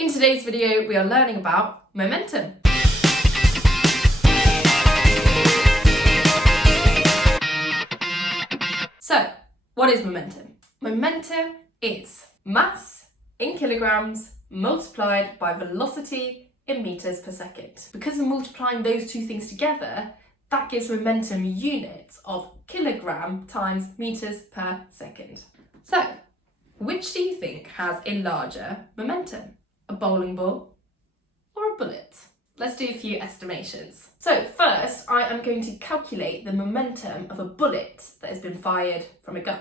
In today's video, we are learning about momentum. So, what is momentum? Momentum is mass in kilograms multiplied by velocity in meters per second. Because we're multiplying those two things together, that gives momentum units of kilogram times meters per second. So, which do you think has a larger momentum? A bowling ball or a bullet? Let's do a few estimations. So first, I am going to calculate the momentum of a bullet that has been fired from a gun.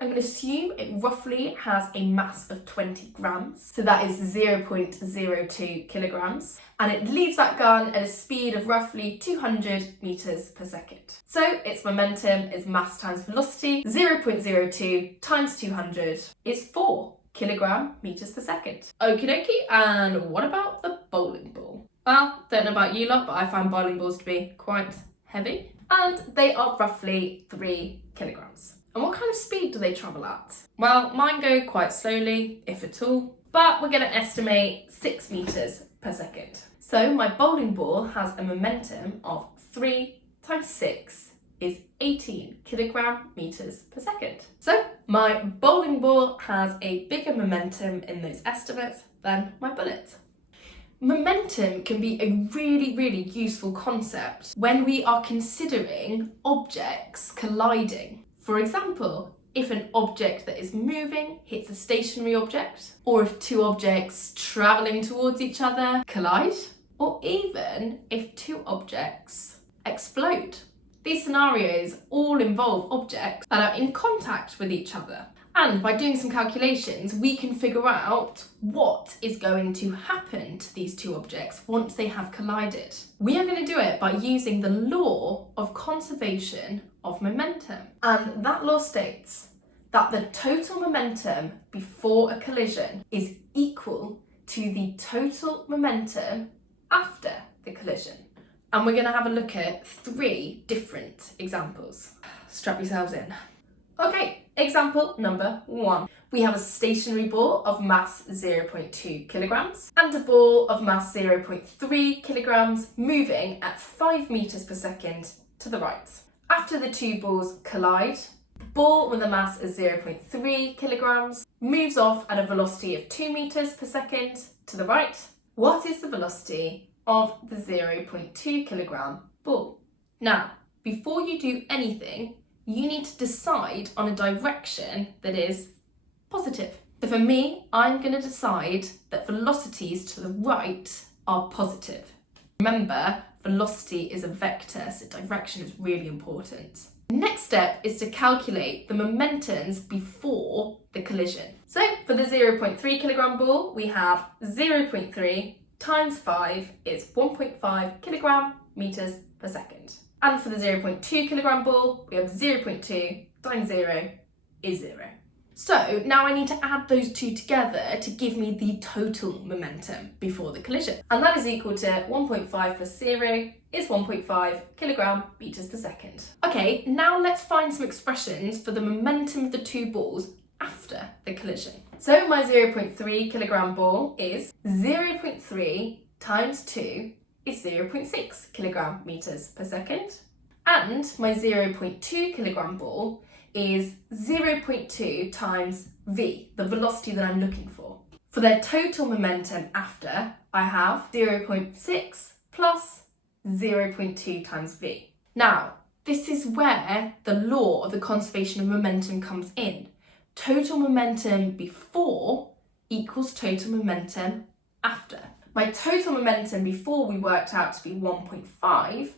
I'm going to assume it roughly has a mass of 20 grams, so that is 0.02 kilograms, and it leaves that gun at a speed of roughly 200 meters per second. So its momentum is mass times velocity. 0.02 times 200 is 4 kilogram meters per second. Okie dokie, and what about the bowling ball? Well, don't know about you lot, but I find bowling balls to be quite heavy, and they are roughly 3 kilograms. And what kind of speed do they travel at? Well, mine go quite slowly, if at all, but we're going to estimate 6 meters per second. So my bowling ball has a momentum of 3 times 6 is 18 kilogram meters per second. So my bowling ball has a bigger momentum in those estimates than my bullet. Momentum can be a really useful concept when we are considering objects colliding. For example, if an object that is moving hits a stationary object, or if two objects travelling towards each other collide, or even if two objects explode. These scenarios all involve objects that are in contact with each other. And by doing some calculations, we can figure out what is going to happen to these two objects once they have collided. We are going to do it by using the law of conservation of momentum. And that law states that the total momentum before a collision is equal to the total momentum after the collision. And we're going to have a look at 3 different examples. Strap yourselves in. Okay, example number 1. We have a stationary ball of mass 0.2 kilograms and a ball of mass 0.3 kilograms moving at 5 meters per second to the right. After the two balls collide, the ball with a mass of 0.3 kilograms moves off at a velocity of 2 meters per second to the right. What is the velocity of the 0.2 kilogram ball? Now, before you do anything, you need to decide on a direction that is positive. So for me, I'm going to decide that velocities to the right are positive. Remember, velocity is a vector, so direction is really important. Next step is to calculate the momentums before the collision. So for the 0.3 kilogram ball, we have 0.3 times 5 is 1.5 kilogram meters per second. And for the 0.2 kilogram ball, we have 0.2 times 0 is 0. So now I need to add those two together to give me the total momentum before the collision. And that is equal to 1.5 plus 0 is 1.5 kilogram meters per second. Okay, now let's find some expressions for the momentum of the two balls after the collision. So my 0.3 kilogram ball is 0.3 times 2 is 0.6 kilogram meters per second. And my 0.2 kilogram ball is 0.2 times v, the velocity that I'm looking for. For their total momentum after, I have 0.6 plus 0.2 times v. Now, this is where the law of the conservation of momentum comes in. Total momentum before equals total momentum after. My total momentum before we worked out to be 1.5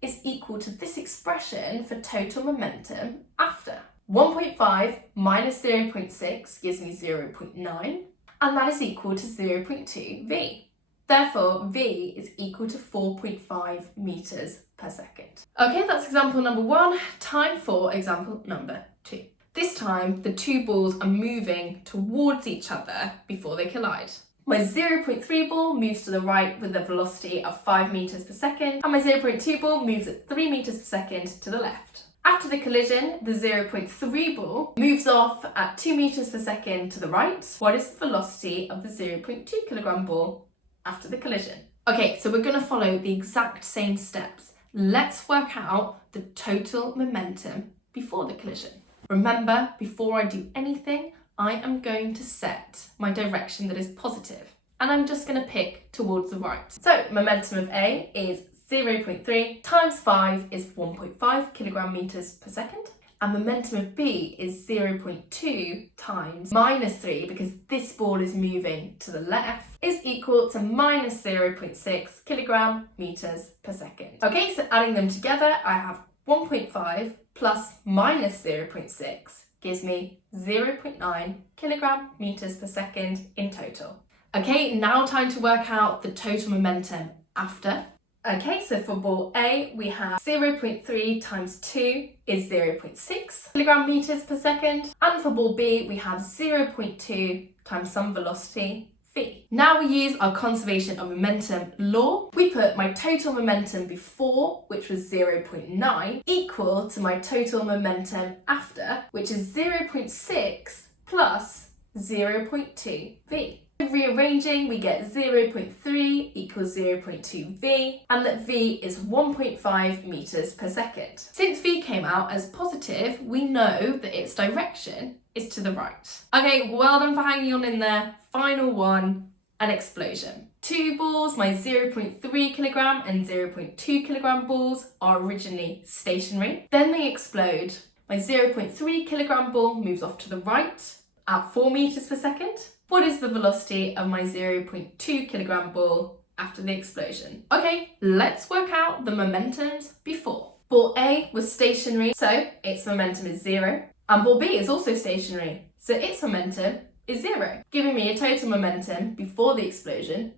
is equal to this expression for total momentum after. 1.5 minus 0.6 gives me 0.9, and that is equal to 0.2 v. Therefore, v is equal to 4.5 meters per second. Okay, that's example number 1. Time for example number 2. This time, the two balls are moving towards each other before they collide. My 0.3 ball moves to the right with a velocity of 5 meters per second, and my 0.2 ball moves at 3 meters per second to the left. After the collision, the 0.3 ball moves off at 2 meters per second to the right. What is the velocity of the 0.2 kilogram ball after the collision? Okay, so we're going to follow the exact same steps. Let's work out the total momentum before the collision. Remember, before I do anything, I am going to set my direction that is positive, and I'm just going to pick towards the right. So momentum of A is 0.3 times 5 is 1.5 kilogram meters per second. And momentum of B is 0.2 times minus 3, because this ball is moving to the left, is equal to minus 0.6 kilogram meters per second. Okay, so adding them together, I have 1.5 plus minus 0.6 gives me 0.9 kilogram meters per second in total. Okay, now time to work out the total momentum after. Okay, so for ball A, we have 0.3 times 2 is 0.6 kilogram meters per second. And for ball B, we have 0.2 times some velocity, v. Now we use our conservation of momentum law. We put my total momentum before, which was 0.9, equal to my total momentum after, which is 0.6 plus 0.2 v. Rearranging, we get 0.3 equals 0.2 v, and that v is 1.5 meters per second. Since v came out as positive, we know that its direction is to the right. Okay, well done for hanging on in there. Final one, an explosion. Two balls, my 0.3 kilogram and 0.2 kilogram balls, are originally stationary. Then they explode. My 0.3 kilogram ball moves off to the right at 4 meters per second. What is the velocity of my 0.2 kilogram ball after the explosion? Okay, let's work out the momentums before. Ball A was stationary, so its momentum is 0. And ball B is also stationary, so its momentum is 0, giving me a total momentum before the explosion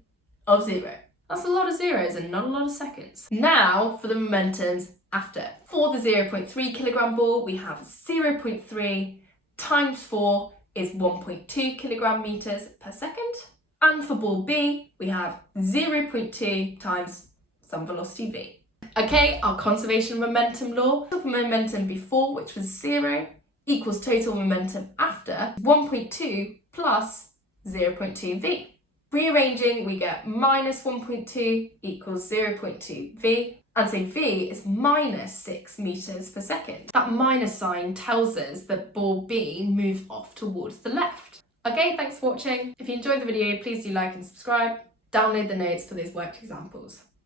of 0. That's a lot of zeros and not a lot of seconds. Now for the momentums after. For the 0.3 kilogram ball, we have 0.3 times 4 is 1.2 kilogram meters per second. And for ball B, we have 0.2 times some velocity v. Okay, our conservation momentum law. Total momentum before, which was 0, equals total momentum after 1.2 plus 0.2 v. Rearranging, we get minus 1.2 equals 0.2 v. And so v is minus 6 meters per second. That minus sign tells us that ball B moved off towards the left. Okay, thanks for watching. If you enjoyed the video, please do like and subscribe. Download the notes for those worked examples.